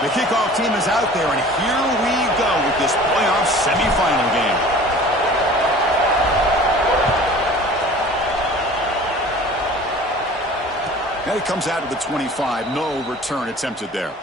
The kickoff team is out there, and here we go with this playoff semifinal game. And it comes out of the 25. No return attempted there.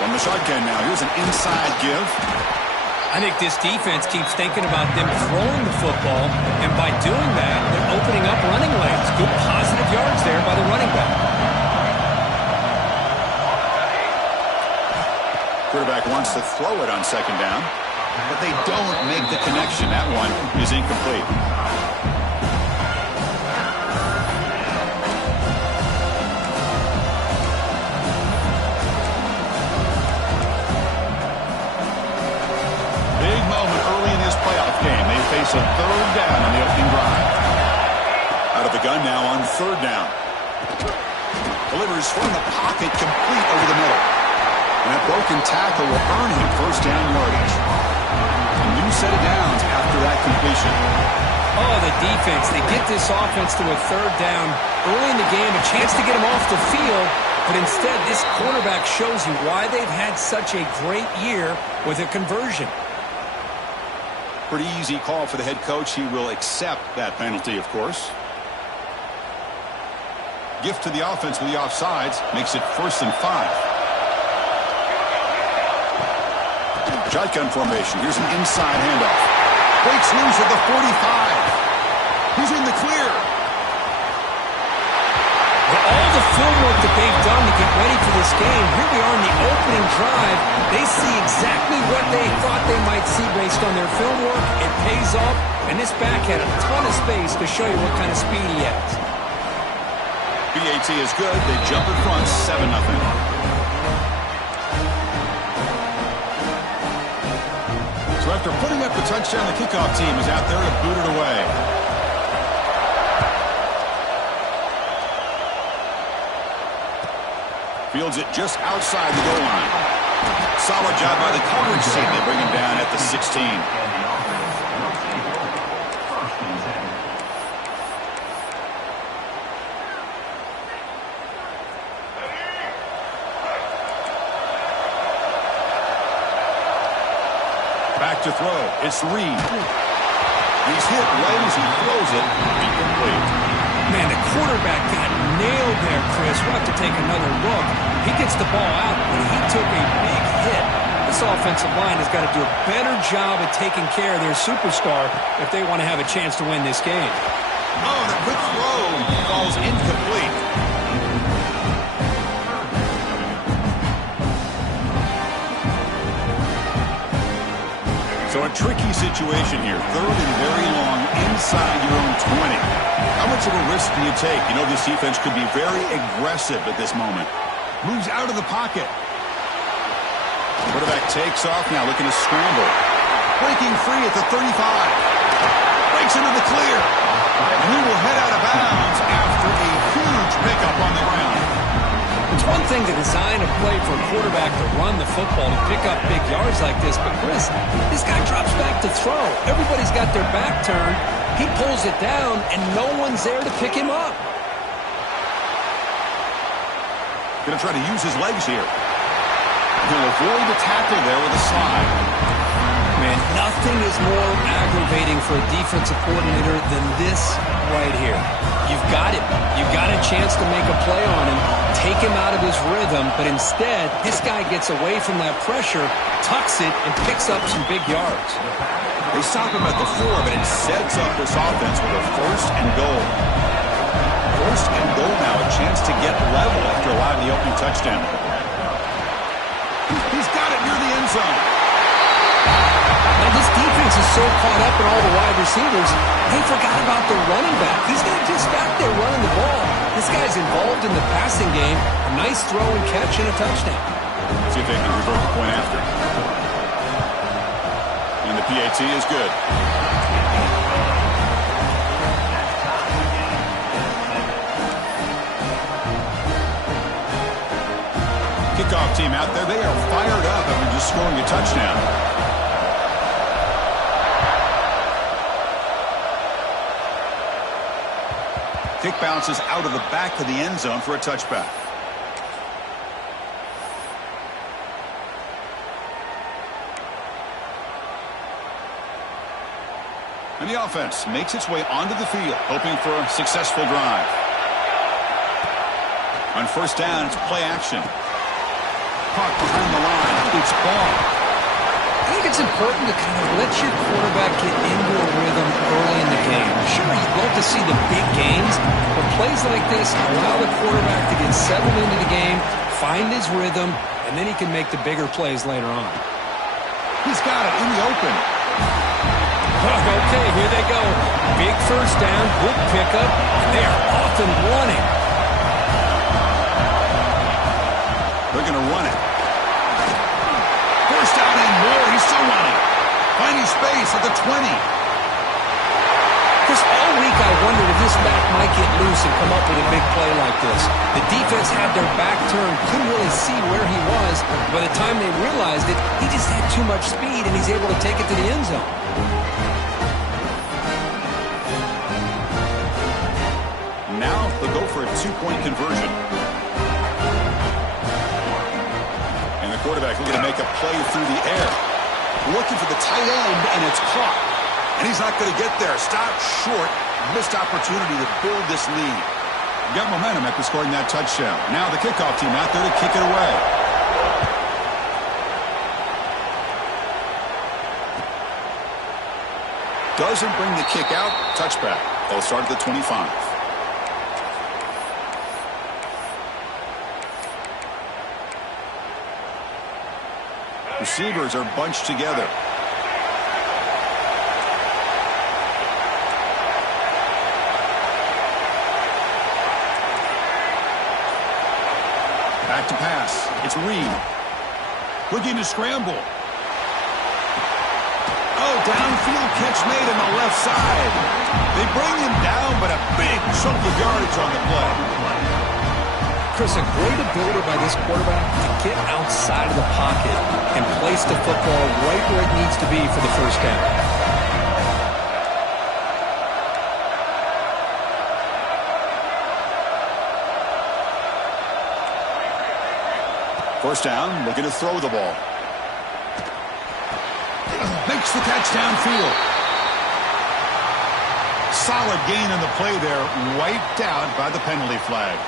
From the shotgun now, here's an inside give. I think this defense keeps thinking about them throwing the football, and by doing that, they're opening up running lanes. Good positive yards there by the running back. Quarterback wants to throw it on second down, but they don't make the connection. That one is incomplete. Face a third down on the opening drive. Out of the gun now on third down. Delivers from the pocket, complete over the middle. And that broken tackle will earn him first down yardage. A new set of downs after that completion. Oh, the defense. They get this offense to a third down early in the game, a chance to get him off the field. But instead, this cornerback shows you why they've had such a great year with a conversion. Pretty easy call for the head coach. He will accept that penalty, of course. Gift to the offense with the offsides. Makes it 1st and 5. Shotgun formation. Here's an inside handoff. Breaks loose at the 45. He's in the clear. With all the film work that they've done to get ready for this game, here we are in the opening drive. They see exactly what they thought they might see based on their film work. It pays off, and this back had a ton of space to show you what kind of speed he has. BAT is good. They jump in front, 7-0. So after putting up the touchdown, the kickoff team is out there to boot it away. Fields it just outside the goal line. Solid job by the coverage team. They bring him down at the 16. Back to throw. It's Reed. He's hit right as he throws it. Incomplete. Man, the quarterback got nailed there, Chris. We'll have to take another look. He gets the ball out, but he took a big hit. This offensive line has got to do a better job at taking care of their superstar if they want to have a chance to win this game. Oh, the quick throw falls incomplete. So a tricky situation here. 3rd and very long inside your own 20. How much of a risk do you take? You know this defense could be very aggressive at this moment. Moves out of the pocket. Quarterback takes off now, looking to scramble. Breaking free at the 35. Breaks into the clear. And he will head out of bounds after a huge pickup on the ground. It's one thing to design a play for a quarterback to run the football to pick up big yards like this, but Chris, this guy drops back to throw. Everybody's got their back turned. He pulls it down, and no one's there to pick him up. Going to try to use his legs here. He'll avoid the tackle there with a slide. Man, nothing is more aggravating for a defensive coordinator than this right here. You've got him. You've got a chance to make a play on him, take him out of his rhythm, but instead, this guy gets away from that pressure, tucks it, and picks up some big yards. They stop him at the 4, but it sets up this offense with a 1st and goal. 1st and goal now, a chance to get level after allowing the opening touchdown. He's got it near the end zone. Now, this defense is so caught up in all the wide receivers, they forgot about the running back. He's not just back there running the ball. This guy's involved in the passing game. A nice throw and catch and a touchdown. See if they can revert the point after. And the PAT is good. Kickoff team out there. They are fired up after just scoring a touchdown. Kick bounces out of the back of the end zone for a touchback. And the offense makes its way onto the field, hoping for a successful drive. On 1st down, it's play action. Caught behind the line. It's ball. I think it's important to kind of let your quarterback get into a rhythm early in the game. Sure, you'd love to see the big games, but plays like this allow the quarterback to get settled into the game, find his rhythm, and then he can make the bigger plays later on. He's got it in the open. Okay, here they go. Big 1st down, good pickup, and they are off and running. They're going to run it. 1st down and more. He's still running. Finding space at the 20. Chris, all week I wondered if this back might get loose and come up with a big play like this. The defense had their back turned, couldn't really see where he was. By the time they realized it, he just had too much speed, and he's able to take it to the end zone. Now they'll go for a 2-point conversion. And the quarterback looking to make a play through the air. Looking for the tight end, and it's caught. And he's not going to get there. Stopped short. Missed opportunity to build this lead. Got momentum after scoring that touchdown. Now the kickoff team out there to kick it away. Doesn't bring the kick out. Touchback. They'll start at the 25. Receivers are bunched together. Back to pass. It's Reed. Looking to scramble. Oh, downfield catch made on the left side. They bring him down, but a big chunk of yardage on the play. Chris, a great ability by this quarterback to get outside of the pocket and place the football right where it needs to be for the 1st down. First down, looking to throw the ball. Makes the catch downfield. Solid gain in the play there, wiped out by the penalty flag.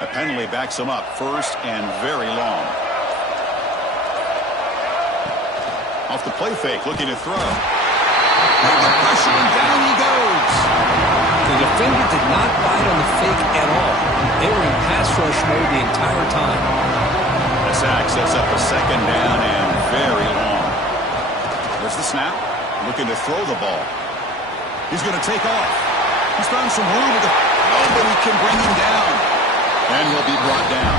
A penalty backs him up, 1st and very long. Off the play fake, looking to throw. Under pressure, and down he goes. The defender did not bite on the fake at all. They were in pass rush mode the entire time. The sack sets up a 2nd down and very long. There's the snap, looking to throw the ball. He's going to take off. He's found some room. Nobody can bring him down. And he'll be brought down.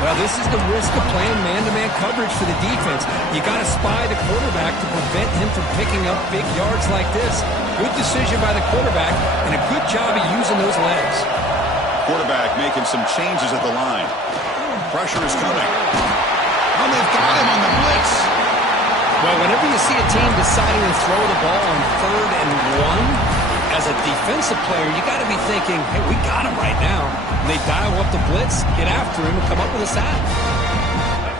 Well, this is the risk of playing man-to-man coverage for the defense. You got to spy the quarterback to prevent him from picking up big yards like this. Good decision by the quarterback, and a good job of using those legs. Quarterback making some changes at the line. Pressure is coming. Oh, they've got him on the blitz. Well, whenever you see a team deciding to throw the ball on 3rd and 1, as a defensive player, you got to be thinking, hey, we got him right now. And they dial up the blitz, get after him, and come up with a sack.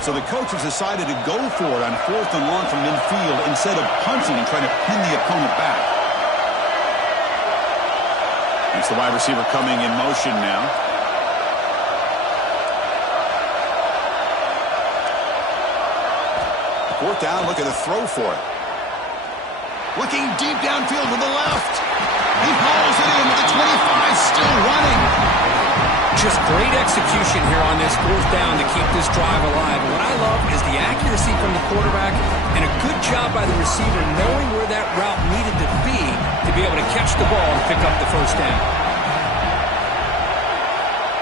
So the coach has decided to go for it on 4th and long from midfield instead of punting and trying to pin the opponent back. It's the wide receiver coming in motion now. 4th down, look at the throw for it. Looking deep downfield to the left. He hauls it in with the 25, still running. Just great execution here on this 4th down to keep this drive alive. And what I love is the accuracy from the quarterback and a good job by the receiver knowing where that route needed to be able to catch the ball and pick up the 1st down.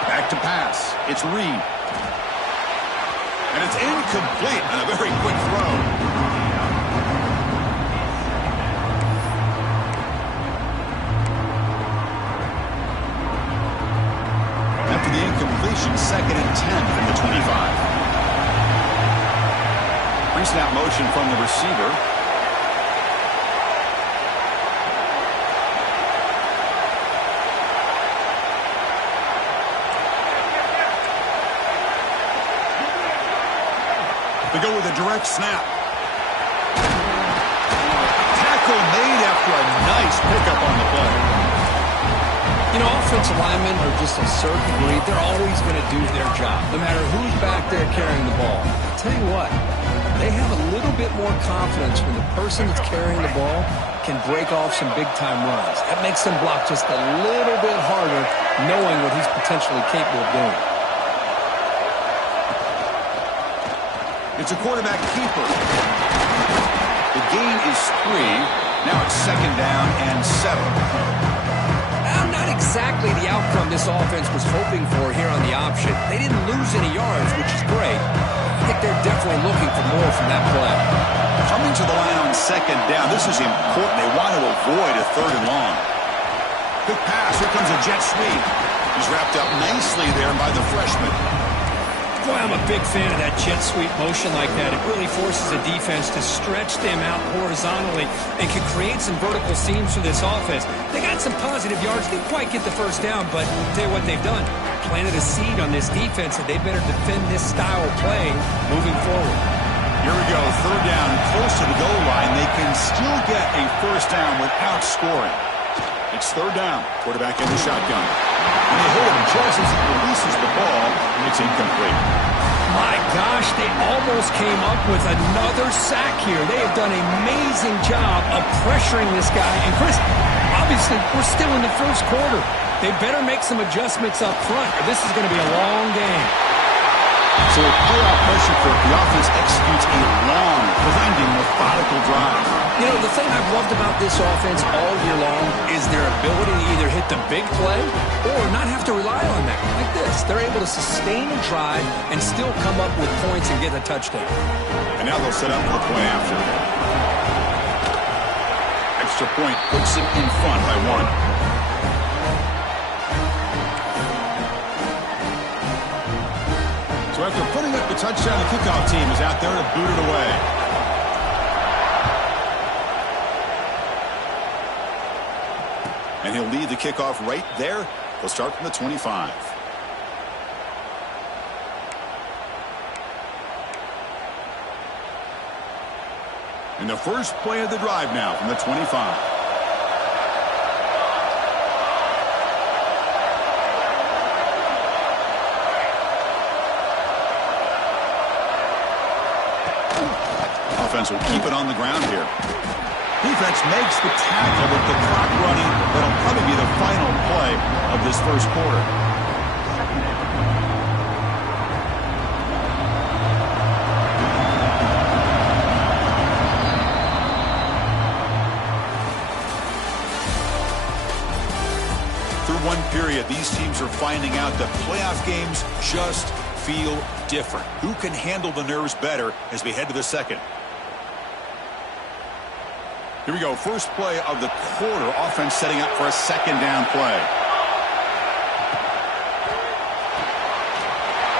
Back to pass. It's Reed. And it's incomplete on a very quick throw. After the incompletion, 2nd and 10 from the 25. Pre-snap motion from the receiver. They go with a direct snap. Tackle made after a nice pickup on the play. You know, offensive linemen are just a certain breed. They're always going to do their job, no matter who's back there carrying the ball. I'll tell you what, they have a little bit more confidence when the person that's carrying the ball can break off some big-time runs. That makes them block just a little bit harder, knowing what he's potentially capable of doing. It's a quarterback keeper. The gain is 3. Now it's 2nd down and 7. Not exactly the outcome this offense was hoping for here on the option. They didn't lose any yards, which is great. I think they're definitely looking for more from that play. Coming to the line on 2nd down, this is important. They want to avoid a 3rd and long. Quick pass. Here comes a jet sweep. He's wrapped up nicely there by the freshman. Boy, I'm a big fan of that jet sweep motion like that. It really forces a defense to stretch them out horizontally and can create some vertical seams for this offense. They got some positive yards. Didn't quite get the 1st down, but I'll tell you what they've done. Planted a seed on this defense that they better defend this style of playing moving forward. Here we go. 3rd down, close to the goal line. They can still get a 1st down without scoring. It's 3rd down. Quarterback in the shotgun. And they hit him just as he releases the ball, and it's incomplete. My gosh, they almost came up with another sack here. They have done an amazing job of pressuring this guy. And Chris, obviously, we're still in the 1st quarter. They better make some adjustments up front, or this is going to be a long game. So with playoff pressure for it, the offense executes a long, grinding, methodical drive. You know, the thing I've loved about this offense all year long is their ability to either hit the big play or not have to rely on that. Like this, they're able to sustain a drive and still come up with points and get a touchdown. And now they'll set up for the point after. Extra point puts them in front by 1. So after putting up the touchdown, the kickoff team is out there to boot it away. And he'll lead the kickoff right there. He'll start from the 25. And the first play of the drive now from the 25. Offense will keep it on the ground here. Defense makes the tackle with the clock running. That'll probably be the final play of this 1st quarter. Through one period, these teams are finding out that playoff games just feel different. Who can handle the nerves better as we head to the 2nd? Here we go. First play of the quarter. Offense setting up for a 2nd down play.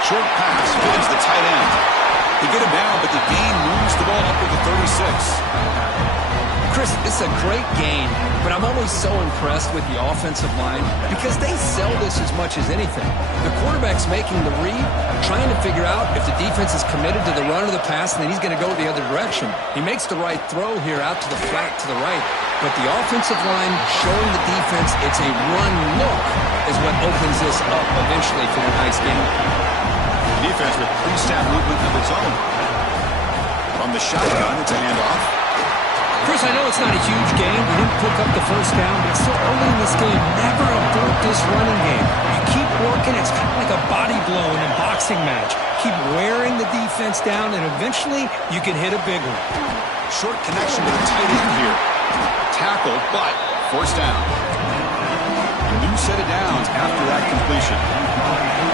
Short pass finds the tight end. They get him down, but the gain moves the ball up to the 36. yards. Chris, this is a great game, but I'm always so impressed with the offensive line because they sell this as much as anything. The quarterback's making the read, trying to figure out if the defense is committed to the run or the pass, and then he's going to go the other direction. He makes the right throw here out to the flat to the right, but the offensive line showing the defense it's a run look is what opens this up eventually for a nice game. Defense with pre-snap movement of its own. From the shotgun, it's a handoff. Chris, I know it's not a huge game. You didn't pick up the first down, but it's still early in this game. Never abort this running game. You keep working. It's kind of like a body blow in a boxing match. Keep wearing the defense down, and eventually you can hit a big one. Short connection to the tight end here. Tackle, but forced down. A new set of downs after that completion.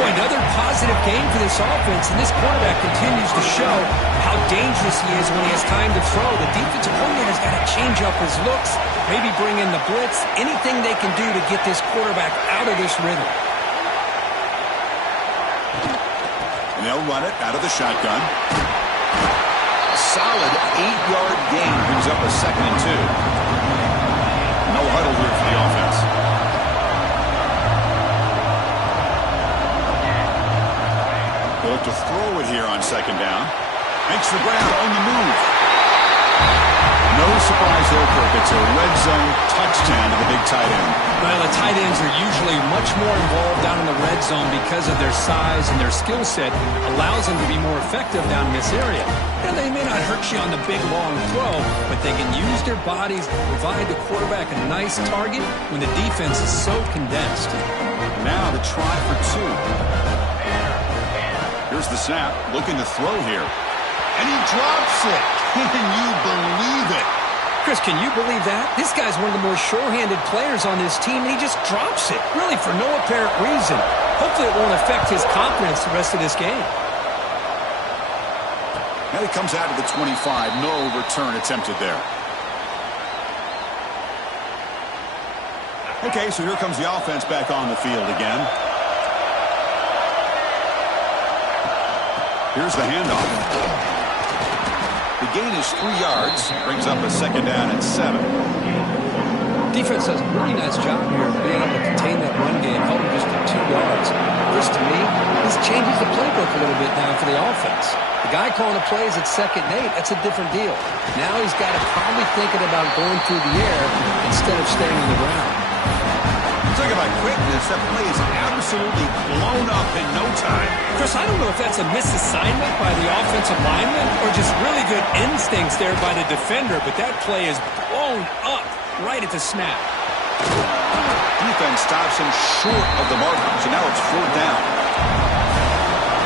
Boy, another positive game for this offense, and this quarterback continues to show how dangerous he is when he has time to throw. The defensive coordinator's got to change up his looks, maybe bring in the blitz, anything they can do to get this quarterback out of this rhythm. And they'll run it out of the shotgun. A solid 8-yard gain brings up a 2nd and 2. No huddle here for the offense. They look to throw it here on 2nd down. Makes the ground on the move. No surprise there, Kirk. It's a red zone touchdown to the big tight end. Well, the tight ends are usually much more involved down in the red zone because of their size and their skill set allows them to be more effective down in this area. Now, they may not hurt you on the big, long throw, but they can use their bodies to provide the quarterback a nice target when the defense is so condensed. Now the try for 2. Here's the snap, looking to throw here. And he drops it. Can you believe it? Chris, can you believe that? This guy's one of the more sure-handed players on this team, and he just drops it, really for no apparent reason. Hopefully it won't affect his confidence the rest of this game. Now he comes out to the 25. No return attempted there. Okay, so here comes the offense back on the field again. Here's the handoff. The gain is 3 yards. Brings up a 2nd down and 7. Defense does a really nice job here of being able to contain that run game, held just to 2 yards. Chris, to me, this changes the playbook a little bit now for the offense. The guy calling the plays at 2nd and 8, that's a different deal. Now he's got to probably thinking about going through the air instead of staying on the ground. Talking about quickness, that play is absolutely blown up in no time. Chris, I don't know if that's a misassignment by the offensive lineman or just really good instincts there by the defender, but that play is blown up right at the snap. Defense stops him short of the marker, so now it's 4th down.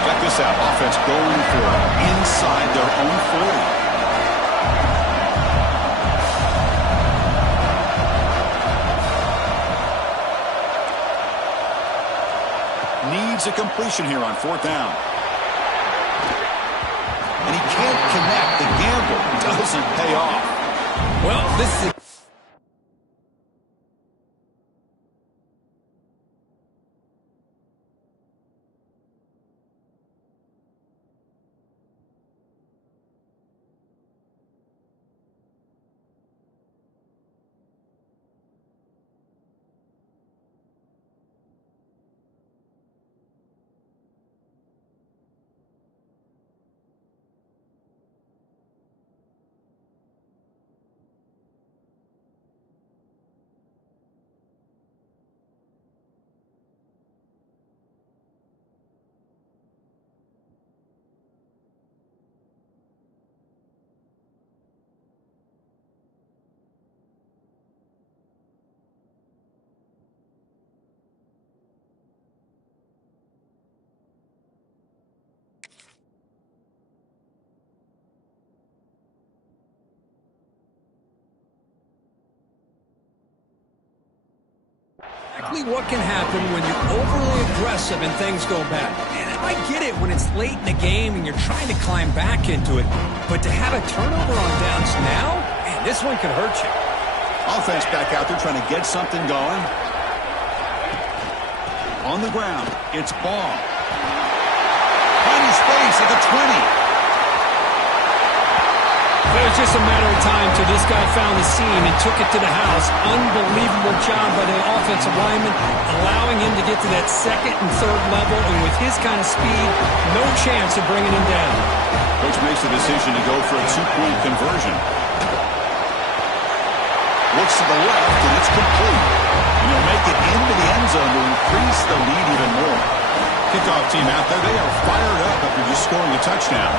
Check this out. Offense going for it inside their own 40. Needs a completion here on 4th down. And he can't connect. The gamble doesn't pay off. Well, this is... exactly what can happen when you're overly aggressive and things go bad. And I get it when it's late in the game and you're trying to climb back into it. But to have a turnover on downs now, man, this one could hurt you. Offense back out there trying to get something going. On the ground, it's Ball. Finding space at the 20. Good was just a matter of time till this guy found the seam and took it to the house. Unbelievable job by the offensive lineman, allowing him to get to that second and third level, and with his kind of speed, no chance of bringing him down. Coach makes the decision to go for a two-point conversion. Looks to the left, and it's complete. And he'll make it into the end zone to increase the lead even more. Kickoff team out there, they are fired up after just scoring a touchdown.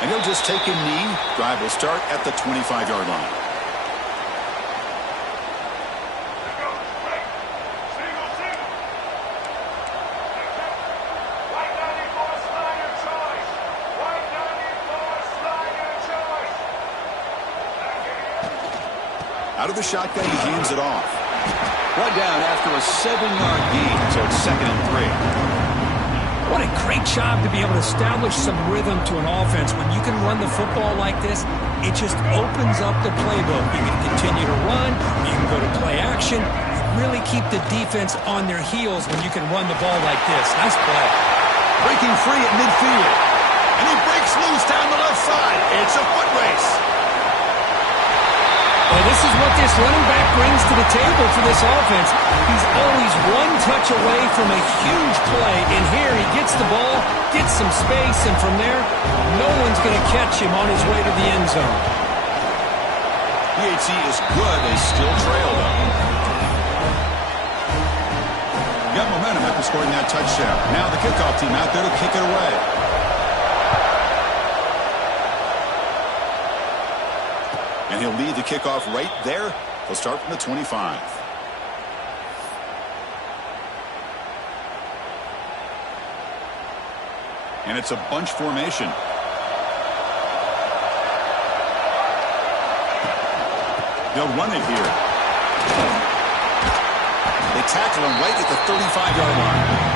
And he'll just take a knee. Drive will start at the 25-yard line. Out of the shotgun, he hands it off. One down after a 7-yard gain, so it's 2nd and 3. What a great job to be able to establish some rhythm to an offense. When you can run the football like this, it just opens up the playbook. You can continue to run, you can go to play action, really keep the defense on their heels when you can run the ball like this. Nice play. Breaking free at midfield. And he breaks loose down the left side. It's a foot race. Well, this is what this running back brings to the table for this offense. He's always one touch away from a huge play, and here he gets the ball, gets some space, and from there, no one's going to catch him on his way to the end zone. BT is good. They still trail, though. Got momentum after scoring that touchdown. Now the kickoff team out there to kick it away. And he'll lead the kickoff right there. He'll start from the 25. And it's a bunch formation. They'll run it here. They tackle him right at the 35-yard line.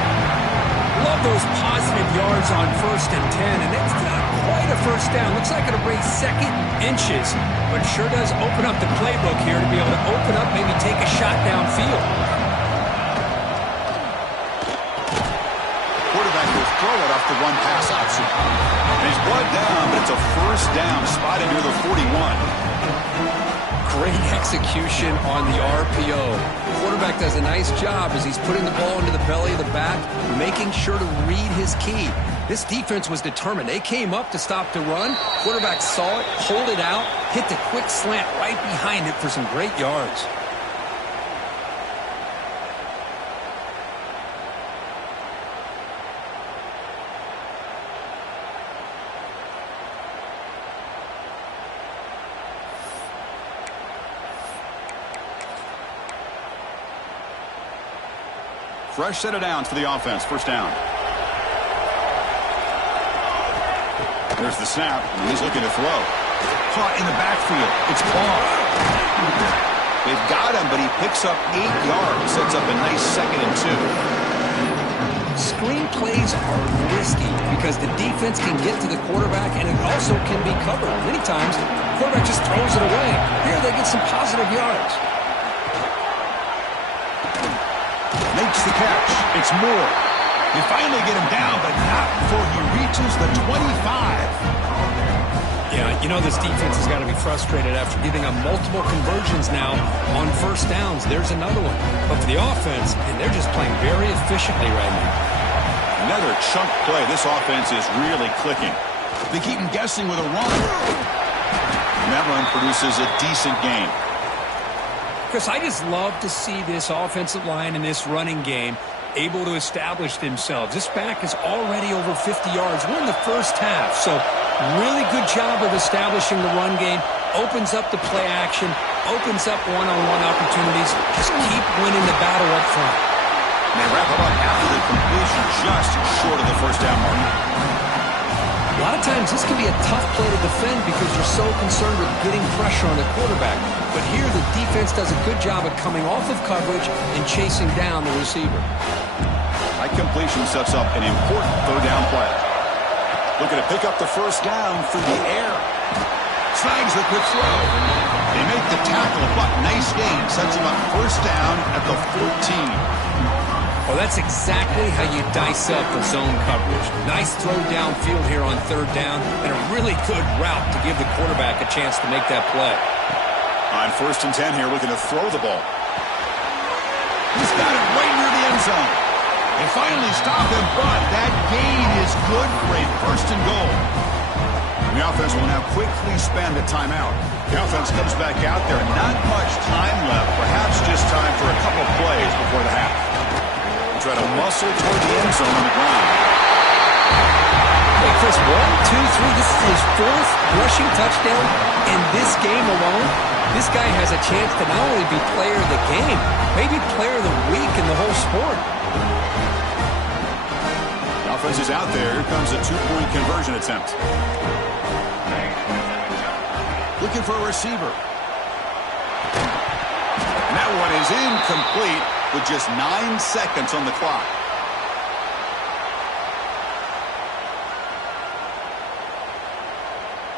Love those positive yards on 1st and 10, and it's not quite a first down. Looks like it'll bring second inches, but it sure does open up the playbook here to be able to open up, maybe take a shot downfield. Quarterback will throw it off the run-pass option. And he's brought down, but it's a first down, spotted near the 41. Great execution on the RPO. The quarterback does a nice job as he's putting the ball into the belly of the back, making sure to read his key. This defense was determined. They came up to stop the run. Quarterback saw it, pulled it out, hit the quick slant right behind it for some great yards. Fresh set of downs for the offense. First down. There's the snap, and he's looking to throw. Caught in the backfield. It's Paul. They've got him, but he picks up 8 yards. Sets up a nice 2nd and 2. Screen plays are risky because the defense can get to the quarterback, and it also can be covered. Many times, the quarterback just throws it away. Here they get some positive yards. Makes the catch. It's Moore. They finally get him down, but not before he reaches the 25. Yeah, you know this defense has got to be frustrated after giving up multiple conversions now on first downs. There's another one. But for the offense, and they're just playing very efficiently right now. Another chunk play. This offense is really clicking. They keep him guessing with a run. And that run produces a decent gain. Chris, I just love to see this offensive line in this running game able to establish themselves. This back is already over 50 yards. We're in the first half, so really good job of establishing the run game. Opens up the play action, opens up one-on-one opportunities. Just keep winning the battle up front. And they wrap it up after the completion, just short of the first down mark. A lot of times this can be a tough play to defend because you're so concerned with getting pressure on the quarterback. But here the defense does a good job of coming off of coverage and chasing down the receiver. That completion sets up an important third down play. Looking to pick up the first down through the air. Snags the quick throw. They make the tackle, but nice gain. Sets him up first down at the 14. Well, that's exactly how you dice up a zone coverage. Nice throw downfield here on third down, and a really good route to give the quarterback a chance to make that play. On 1st and 10 here, looking to throw the ball. He's got it right near the end zone. They finally stop him, but that gain is good for a 1st and goal. The offense will now quickly spend a timeout. The offense comes back out there. Not much time left, perhaps just time for a couple plays before the half. Try to muscle toward the end zone on the ground. Hey, Chris, 1, 2, 3. This is his 4th rushing touchdown in this game alone. This guy has a chance to not only be player of the game, maybe player of the week in the whole sport. The offense is out there. Here comes a 2-point conversion attempt. Looking for a receiver. And that one is incomplete with just 9 seconds on the clock.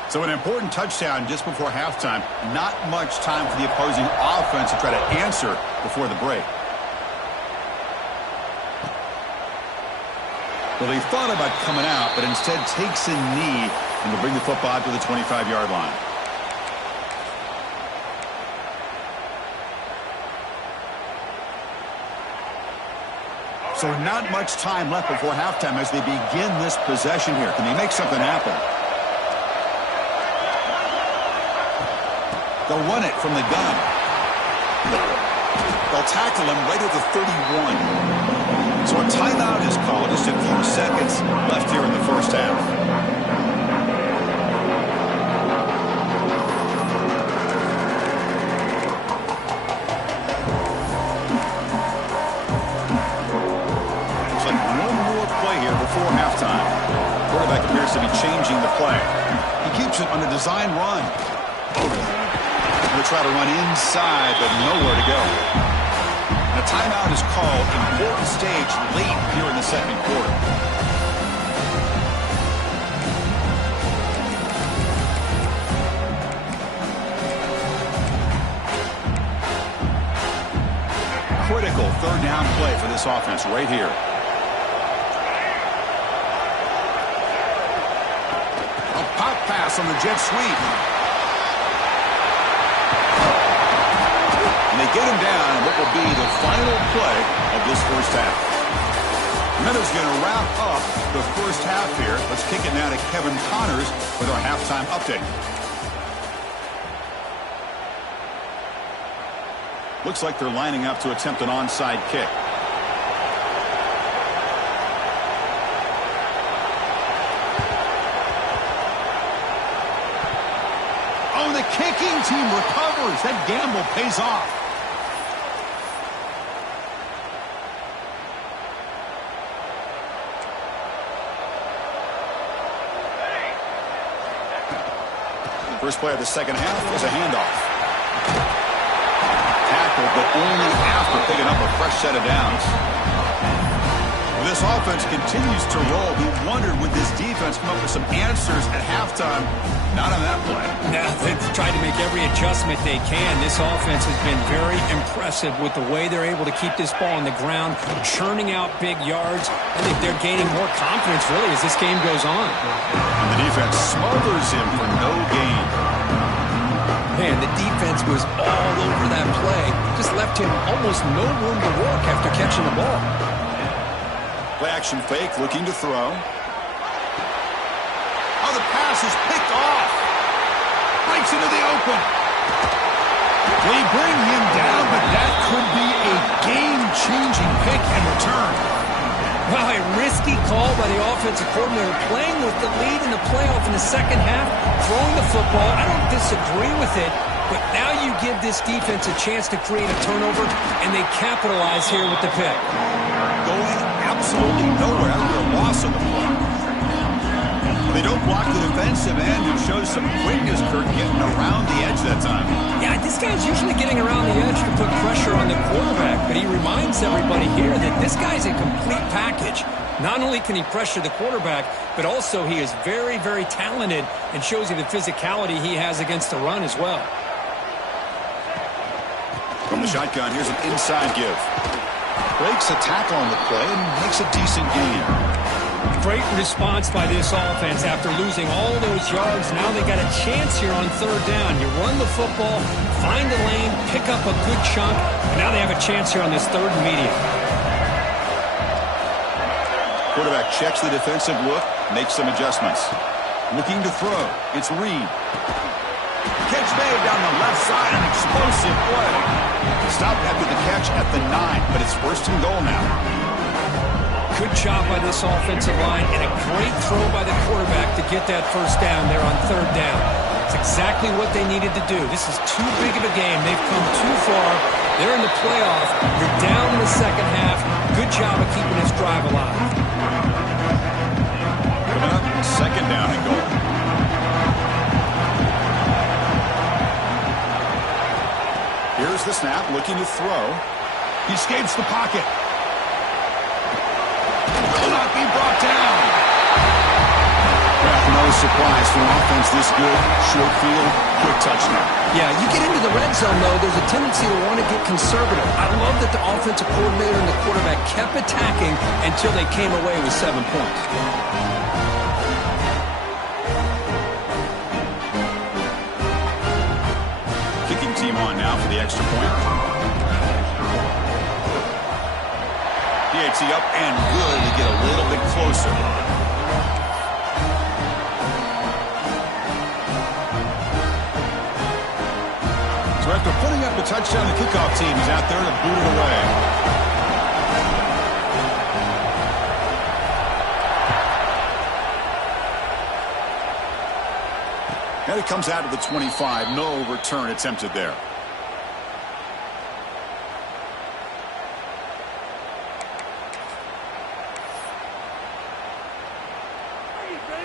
So an important touchdown just before halftime. Not much time for the opposing offense to try to answer before the break. Well, they thought about coming out, but instead takes a knee and will bring the football to the 25-yard line. So not much time left before halftime as they begin this possession here. Can they make something happen? They'll run it from the gun. They'll tackle him right at the 31. So a timeout is called. Just a few seconds left here in the first half. Before halftime. Quarterback appears to be changing the play. He keeps it on a design run. He'll try to run inside, but nowhere to go. And a timeout is called. Important stage late here in the second quarter. Critical third down play for this offense right here. Pop pass on the jet sweep. And they get him down in what will be the final play of this first half. Meadows going to wrap up the first half here. Let's kick it now to Kevin Connors with our halftime update. Looks like they're lining up to attempt an onside kick. The kicking team recovers. That gamble pays off. First play of the second half is a handoff. Tackled, but only after picking up a fresh set of downs. This offense continues to roll. We wondered, would this defense come up with some answers at halftime? Not on that play. No, they've tried to make every adjustment they can. This offense has been very impressive with the way they're able to keep this ball on the ground, churning out big yards. I think they're gaining more confidence, really, as this game goes on. And the defense smothers him for no gain. Man, the defense was all over that play. Just left him almost no room to work after catching the ball. Play action fake, looking to throw. Oh, the pass is picked off. Breaks into the open. They bring him down, but that could be a game-changing pick and return. Well, a risky call by the offensive coordinator, playing with the lead in the playoff in the second half, throwing the football. I don't disagree with it, but now you give this defense a chance to create a turnover, and they capitalize here with the pick. Going absolutely nowhere after a loss on the block. They don't block the defensive end, who shows some quickness, Kirk, getting around the edge that time. Yeah, this guy's usually getting around the edge to put pressure on the quarterback, but he reminds everybody here that this guy's a complete package. Not only can he pressure the quarterback, but also he is very, very talented and shows you the physicality he has against the run as well. From the shotgun, here's an inside give. breaks a tackle on the play and makes a decent gain. Great response by this offense after losing all those yards. Now they got a chance here on third down. You run the football, find the lane, pick up a good chunk, and now they have a chance here on this third and medium. Quarterback checks the defensive look, makes some adjustments. Looking to throw. It's Reed. Catch made down the left side, an explosive play. Stopped after the catch at the 9, but it's first and goal now. Good job by this offensive line and a great throw by the quarterback to get that first down there on third down. It's exactly what they needed to do. This is too big of a game. They've come too far. They're in the playoff. You're down in the second half. Good job of keeping this drive alive. Coming up, second down and goal. Here's the snap, looking to throw. He escapes the pocket. Will not be brought down. Well, no surprise for an offense this good. Short field, quick touchdown. Yeah, you get into the red zone, though, there's a tendency to want to get conservative. I love that the offensive coordinator and the quarterback kept attacking until they came away with 7 points. Kicking team on now for the extra point. PAT up and good to get a little bit closer. So after putting up a touchdown, the kickoff team is out there to boot it away. And it comes out of the 25. No return attempted there.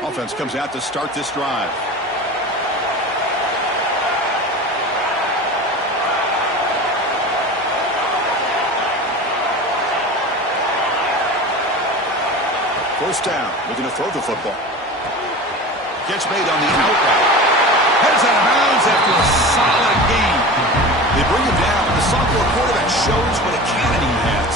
Offense comes out to start this drive. First down, looking to throw the football. Catch made on the out route. Heads out of bounds after a solid gain. They bring him down. The sophomore quarterback shows what a cannon he has.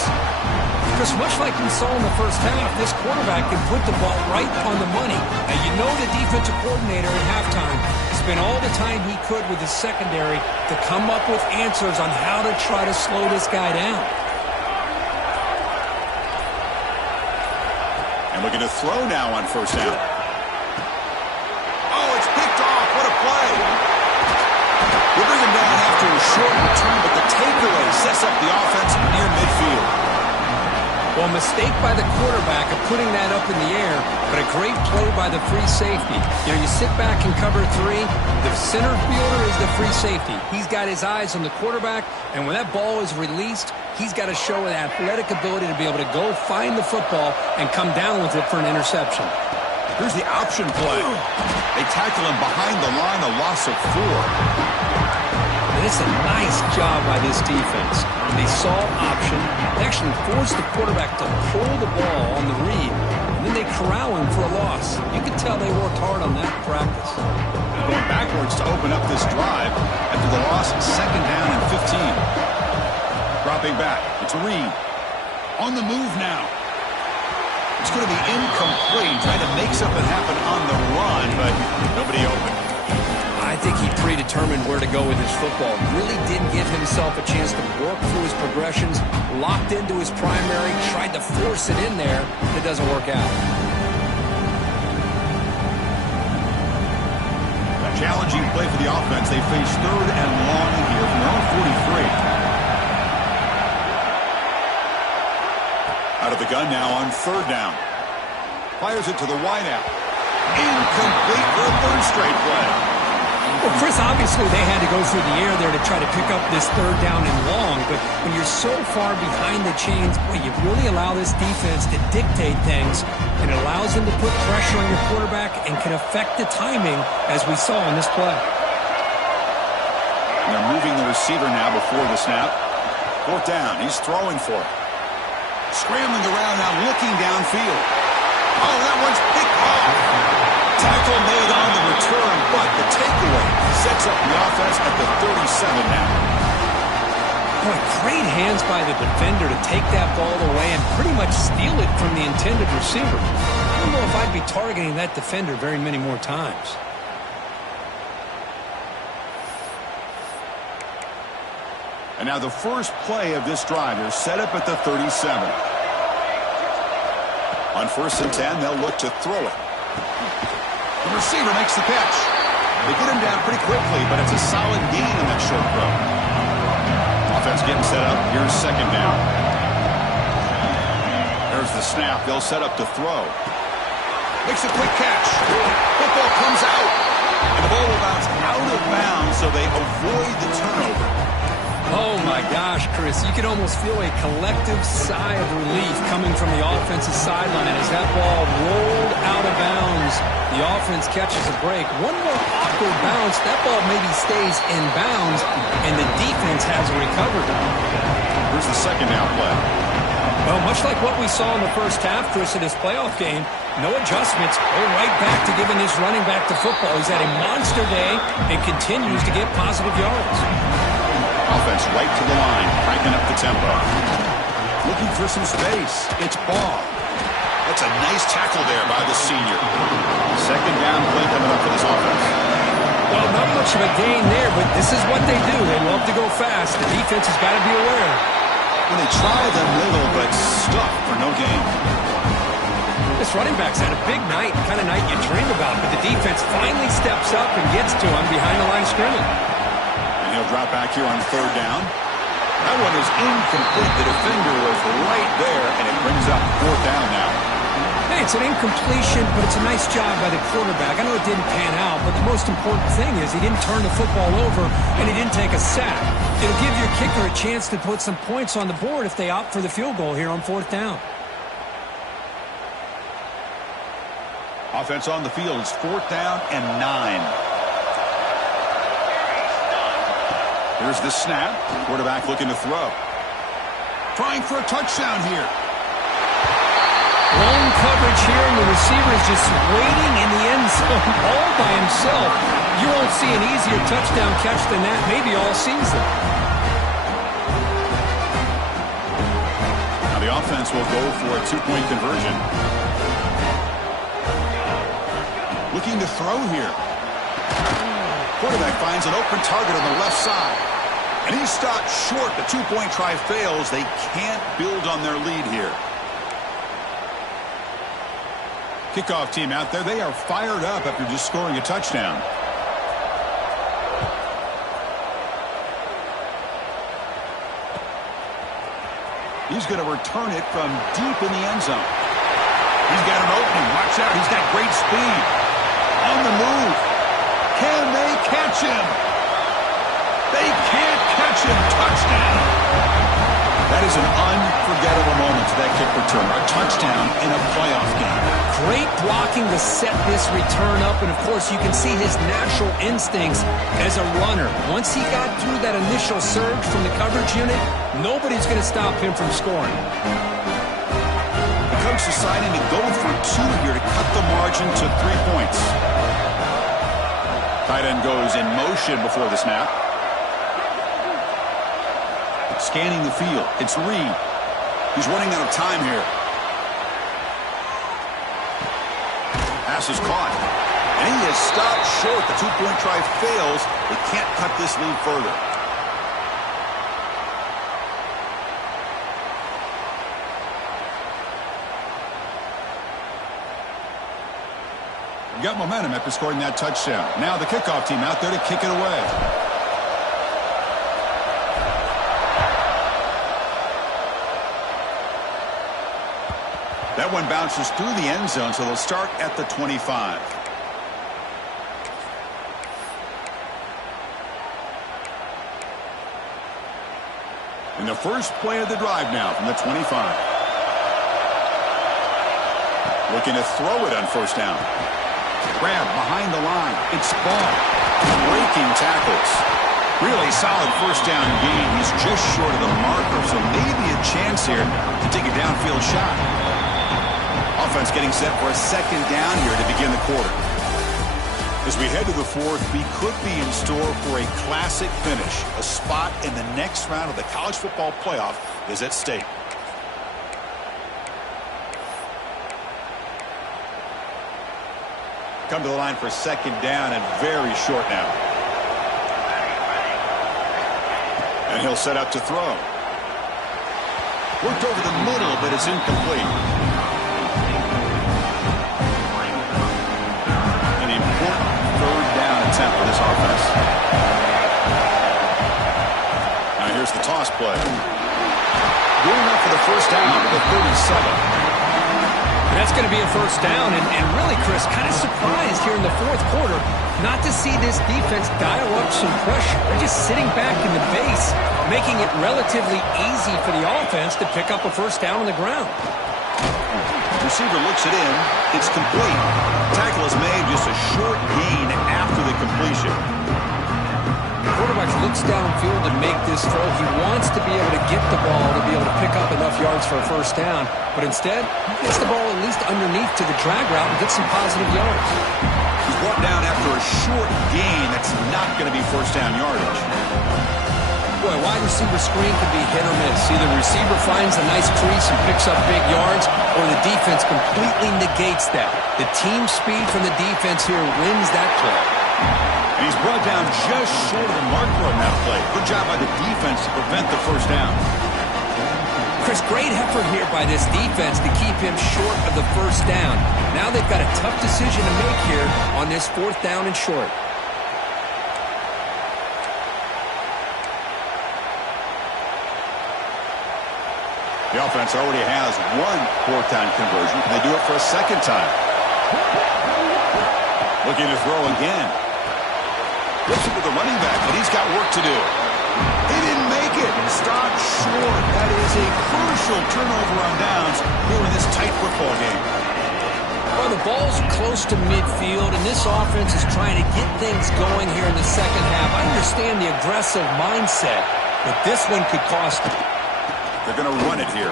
Because much like we saw in the first half, this quarterback can put the ball right on the money. And you know the defensive coordinator at halftime spent all the time he could with his secondary to come up with answers on how to try to slow this guy down. And looking to throw now on first down. Oh, it's picked off. What a play. We'll bring him down after a short return, but the takeaway sets up the offense near midfield. Well, mistake by the quarterback of putting that up in the air, but a great play by the free safety. You know, you sit back and cover 3. The center fielder is the free safety. He's got his eyes on the quarterback, and when that ball is released, he's got to show an athletic ability to be able to go find the football and come down with it for an interception. Here's the option play. They tackle him behind the line, a loss of 4. And it's a nice job by this defense. They saw option. They actually forced the quarterback to pull the ball on the read, and then they corral him for a loss. You can tell they worked hard on that practice. Going backwards to open up this drive after the loss, second down and 15. Dropping back, it's Reed. On the move now. It's going to be incomplete, trying to make something happen on the run, but nobody open. I think he predetermined where to go with his football. Really didn't give himself a chance to work through his progressions, locked into his primary, tried to force it in there. It doesn't work out. A challenging play for the offense. They face third and long here from their own 43. Out of the gun now on third down. Fires it to the wideout. Incomplete for a third straight play. Well, Chris, obviously they had to go through the air there to try to pick up this third down and long, but when you're so far behind the chains, boy, you really allow this defense to dictate things, and it allows them to put pressure on your quarterback and can affect the timing, as we saw in this play. And they're moving the receiver now before the snap. Fourth down, he's throwing for it. Scrambling around now, looking downfield. Oh, that one's picked off. Tackle made on the return, but the takeaway sets up the offense at the 37 now. Boy, great hands by the defender to take that ball away and pretty much steal it from the intended receiver. I don't know if I'd be targeting that defender very many more times. And now the first play of this drive is set up at the 37. On 1st and 10, they'll look to throw it. The receiver makes the catch. They get him down pretty quickly, but it's a solid gain on that short throw. Offense getting set up. Here's 2nd down. There's the snap. They'll set up to throw. Makes a quick catch. Football comes out. And the ball will bounce out of bounds, so they avoid the turnover. Oh, my gosh, Chris. You can almost feel a collective sigh of relief coming from the offensive sideline as that ball rolled out of bounds. The offense catches a break. One more awkward bounce. That ball maybe stays in bounds, and the defense hasn't recovered. Here's the 2nd down play. Well, much like what we saw in the first half, Chris, of this playoff game, no adjustments. Go right back to giving this running back to football. He's had a monster day and continues to get positive yards. Offense right to the line, cranking up the tempo. Looking for some space. It's Ball. That's a nice tackle there by the senior. 2nd down play coming up for this offense. Well, not much of a gain there, but this is what they do. They love to go fast. The defense has got to be aware. When they try the middle, but stuck for no gain. This running back's had a big night, the kind of night you dream about, but the defense finally steps up and gets to him behind the line of scrimmage. And he'll drop back here on 3rd down. That one is incomplete. The defender was right there, and it brings up 4th down now. Hey, it's an incompletion, but it's a nice job by the quarterback. I know it didn't pan out, but the most important thing is he didn't turn the football over, and he didn't take a sack. It'll give your kicker a chance to put some points on the board if they opt for the field goal here on 4th down. Offense on the field. It's 4th down and 9. Here's the snap. Quarterback looking to throw. Trying for a touchdown here. Long coverage here, and the receiver is just waiting in the end zone all by himself. You won't see an easier touchdown catch than that maybe all season. Now the offense will go for a 2-point conversion. Looking to throw here. Quarterback finds an open target on the left side. And he's stopped short. The 2-point try fails. They can't build on their lead here. Kickoff team out there. They are fired up after just scoring a touchdown. He's going to return it from deep in the end zone. He's got an opening. Watch out. He's got great speed. On the move. Can they catch him? They can't catch him. Touchdown. That is an unforgettable moment to that kick return. A touchdown in a playoff game. Great blocking to set this return up, and of course you can see his natural instincts as a runner. Once he got through that initial surge from the coverage unit, nobody's going to stop him from scoring. The coach deciding to go for 2 here to cut the margin to 3 points. Tight end goes in motion before the snap. Scanning the field. It's Reed. He's running out of time here. Pass is caught. And he is stopped short. The 2-point try fails. They can't cut this lead further. Got momentum after scoring that touchdown. Now the kickoff team out there to kick it away. That one bounces through the end zone, so they'll start at the 25. And the first play of the drive now from the 25. Looking to throw it on 1st down. Grab behind the line. It's Ball. Breaking tackles. Really solid 1st down gain. He's just short of the marker, so maybe a chance here to take a downfield shot. Offense getting set for a 2nd down here to begin the quarter. As we head to the fourth, we could be in store for a classic finish. A spot in the next round of the college football playoff is at stake. Come to the line for second down and very short now. And he'll set up to throw. Worked over the middle, but it's incomplete. An important third down attempt for this offense. Now here's the toss play. Good enough for the first down to the 37. That's going to be a first down, and really, Chris, kind of surprised here in the fourth quarter not to see this defense dial up some pressure. They're just sitting back in the base, making it relatively easy for the offense to pick up a first down on the ground. Receiver looks it in. It's complete. Tackle is made, just a short gain after the completion. The quarterback looks downfield to make this throw. He wants to be able to get the ball to be able to pick up enough yards for a first down. But instead, he gets the ball at least underneath to the drag route and gets some positive yards. He's brought down after a short gain. That's not going to be first down yardage. Boy, a wide receiver screen can be hit or miss. Either the receiver finds a nice crease and picks up big yards, or the defense completely negates that. The team speed from the defense here wins that play. And he's brought down just short of the marker on that play. Good job by the defense to prevent the first down. Chris, great effort here by this defense to keep him short of the first down. Now they've got a tough decision to make here on this fourth down and short. The offense already has one fourth down conversion. Can they do it for a second time? Looking to throw again. Looks it with the running back, but he's got work to do. He didn't make it. Stopped short. That is a crucial turnover on downs here in this tight football game. Well, the ball's close to midfield, and this offense is trying to get things going here in the second half. I understand the aggressive mindset, but this one could cost them. They're going to run it here.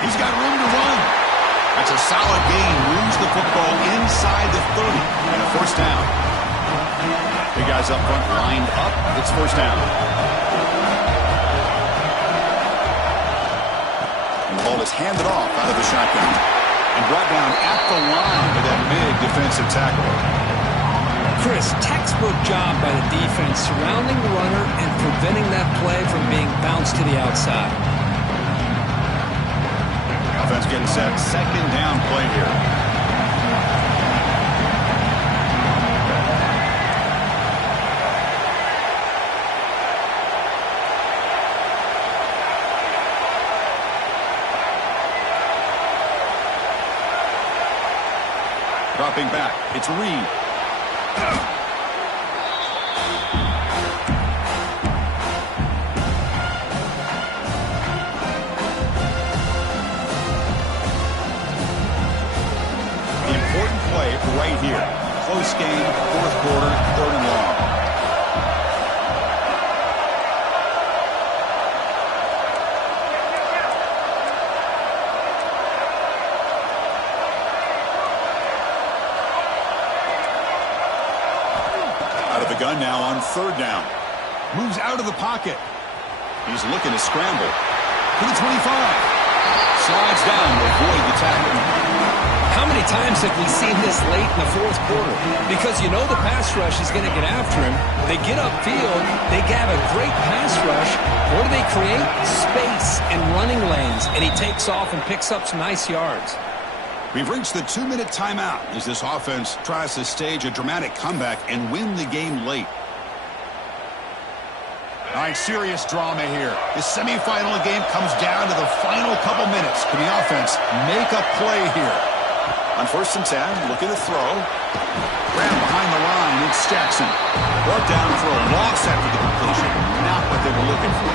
He's got room to run. That's a solid gain. Moves the football inside the 30 and a first down. Big guys up front lined up. It's first down. And the ball is handed off out of the shotgun and brought down at the line with that big defensive tackle. Chris, textbook job by the defense surrounding the runner and preventing that play from being bounced to the outside. Offense getting set. Second down play here. Dropping back. It's Reed. The important play right here. Close game, fourth quarter, third and long. Gun now on third down. Moves out of the pocket. He's looking to scramble. To the 25. Slides down to avoid the tackle. How many times have we seen this late in the fourth quarter? Because you know the pass rush is going to get after him. They get upfield. They have a great pass rush. What do they create? Space and running lanes. And he takes off and picks up some nice yards. We've reached the 2-minute timeout as this offense tries to stage a dramatic comeback and win the game late. All right, serious drama here. This semifinal game comes down to the final couple minutes. Can the offense make a play here? On 1st and 10, looking to throw. Ran behind the line, it's Jackson. Brought down for a loss after the completion. Not what they were looking for.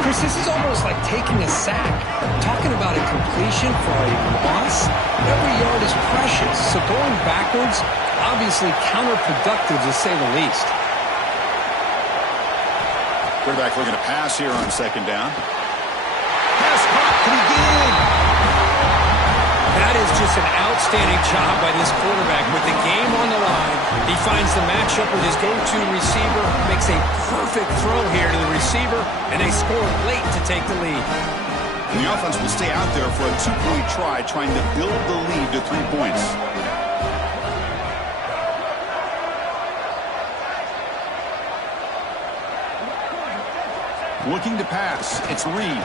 Chris, this is almost like taking a sack. Talking about a completion for a loss, every yard is precious. So going backwards, obviously counterproductive to say the least. Quarterback looking to pass here on second down. Pass caught. Can he get in? That is just an outstanding job by this quarterback. With the game on the line, he finds the matchup with his go-to receiver, makes a perfect throw here to the receiver, and they score late to take the lead. And the offense will stay out there for a two-point try, trying to build the lead to 3 points. Looking to pass. It's Reed.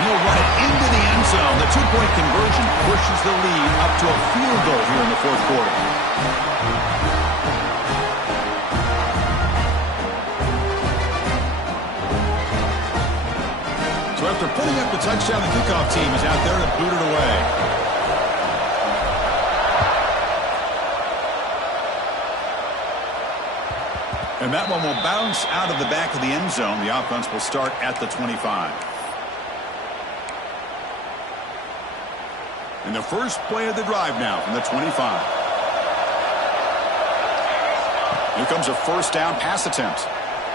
He'll run it into the end zone. The two-point conversion pushes the lead up to a field goal here in the fourth quarter. So after putting up the touchdown, the kickoff team is out there to boot it away. And that one will bounce out of the back of the end zone. The offense will start at the 25. And the first play of the drive now from the 25. Here comes a first down pass attempt.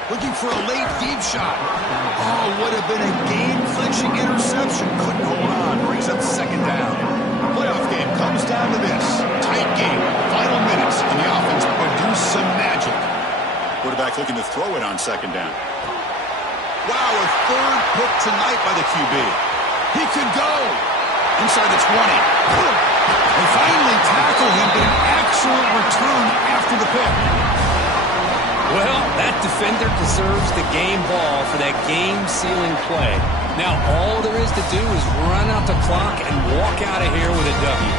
Looking for a late deep shot. Oh, would have been a game-clinching interception. Couldn't hold on. Brings up second down. Playoff game comes down to this. Tight game. Final minutes. And the offense produced some magic. Quarterback looking to throw it on second down. Wow, a third pick tonight by the QB. He could go. Inside the 20. They finally tackle him, but an excellent return after the pick. Well, that defender deserves the game ball for that game-sealing play. Now all there is to do is run out the clock and walk out of here with a W.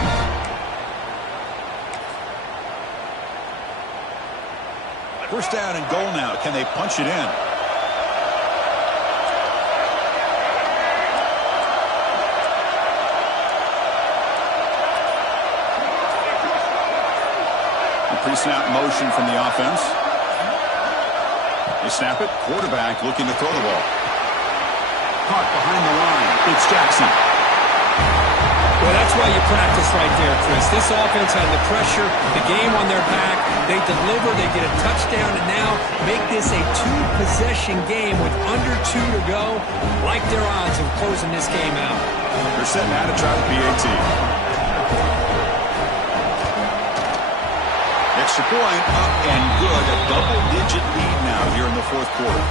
First down and goal now. Can they punch it in? Pre-snap motion from the offense. They snap it. Quarterback looking to throw the ball. Caught behind the line. It's Jackson. Well, that's why you practice right there, Chris. This offense had the pressure, the game on their back. They deliver, they get a touchdown, and now make this a two-possession game with under 2 to go. Like their odds of closing this game out. They're setting out to try the BT. Extra point up and good. A double-digit lead now here in the fourth quarter.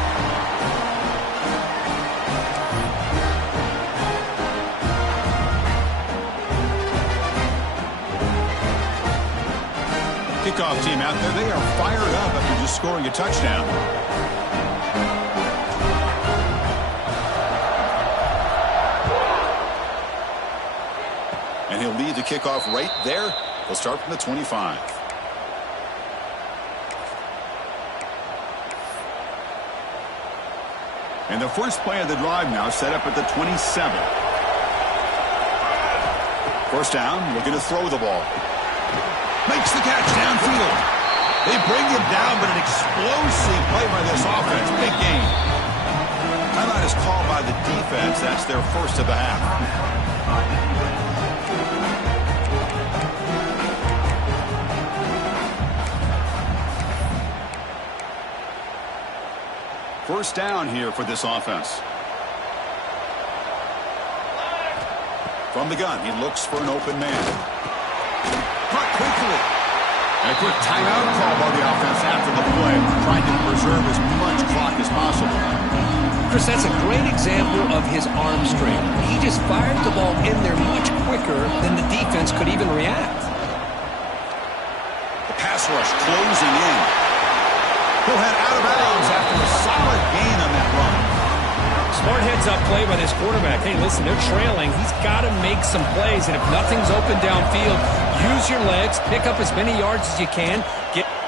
Kickoff team out there. They are fired up after just scoring a touchdown. And he'll lead the kickoff right there. He'll start from the 25. And the first play of the drive now set up at the 27. First down, looking to throw the ball. Makes the catch downfield. They bring him down, but an explosive play by this offense. Big game. Timeout is called by the defense. That's their first of the half. First down here for this offense. From the gun, he looks for an open man. Caught quickly. And a quick timeout call by the offense after the play, trying to preserve as much clock as possible. Chris, that's a great example of his arm strength. He just fired the ball in there much quicker than the defense could even react. The pass rush closing in. He'll head out of bounds after a solid gain on that run. Smart heads-up play by this quarterback. Hey, listen, they're trailing. He's got to make some plays, and if nothing's open downfield, use your legs, pick up as many yards as you can.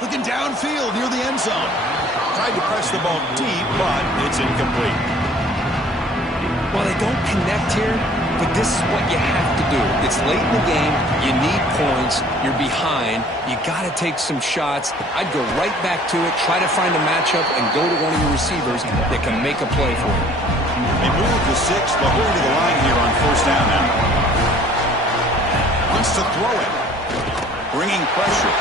Looking downfield near the end zone. Tried to press the ball deep, but it's incomplete. Well, they don't connect here, but this is what you have to do. It's late in the game. You need points. You're behind. You got to take some shots. I'd go right back to it, try to find a matchup, and go to one of your receivers that can make a play for you. They move to 6, but hurry to the line here on first down now. Wants to throw it. Bringing pressure.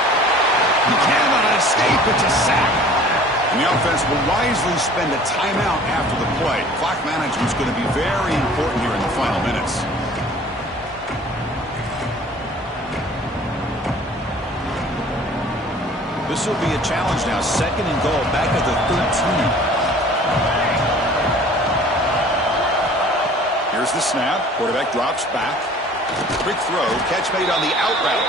He cannot escape. It's a sack. And the offense will wisely spend a timeout after the play. Clock management is going to be very important here in the final minutes. This will be a challenge now. 2nd and goal, back at the 13. Here's the snap. Quarterback drops back. Quick throw. Catch made on the out route.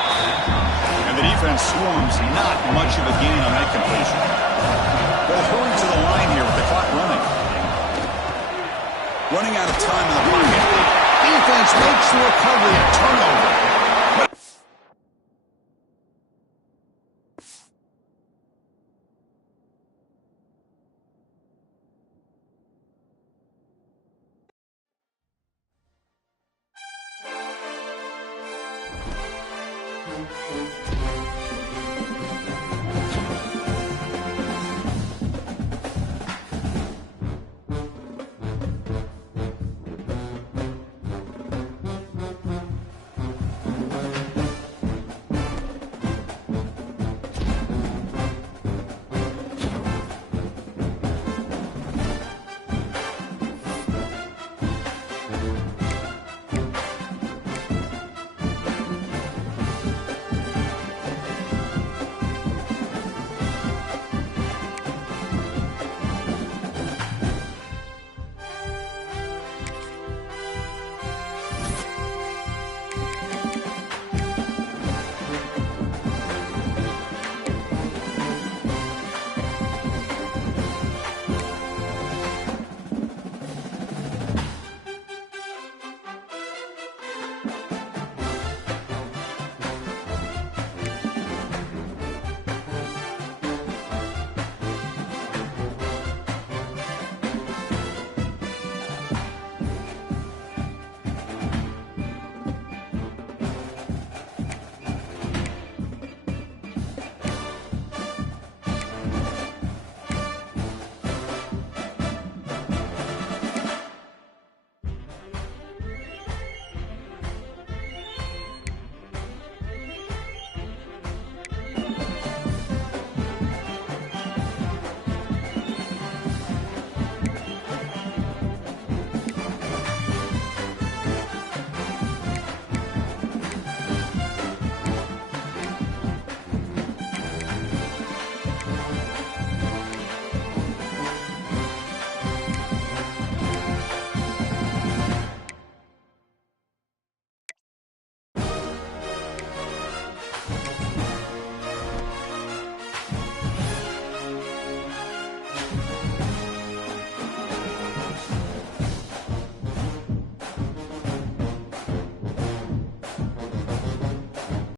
And the defense swarms. Not much of a gain on that completion. They'll hurry to the line here with the clock running. Running out of time in the pocket. Defense makes the recovery a turnover.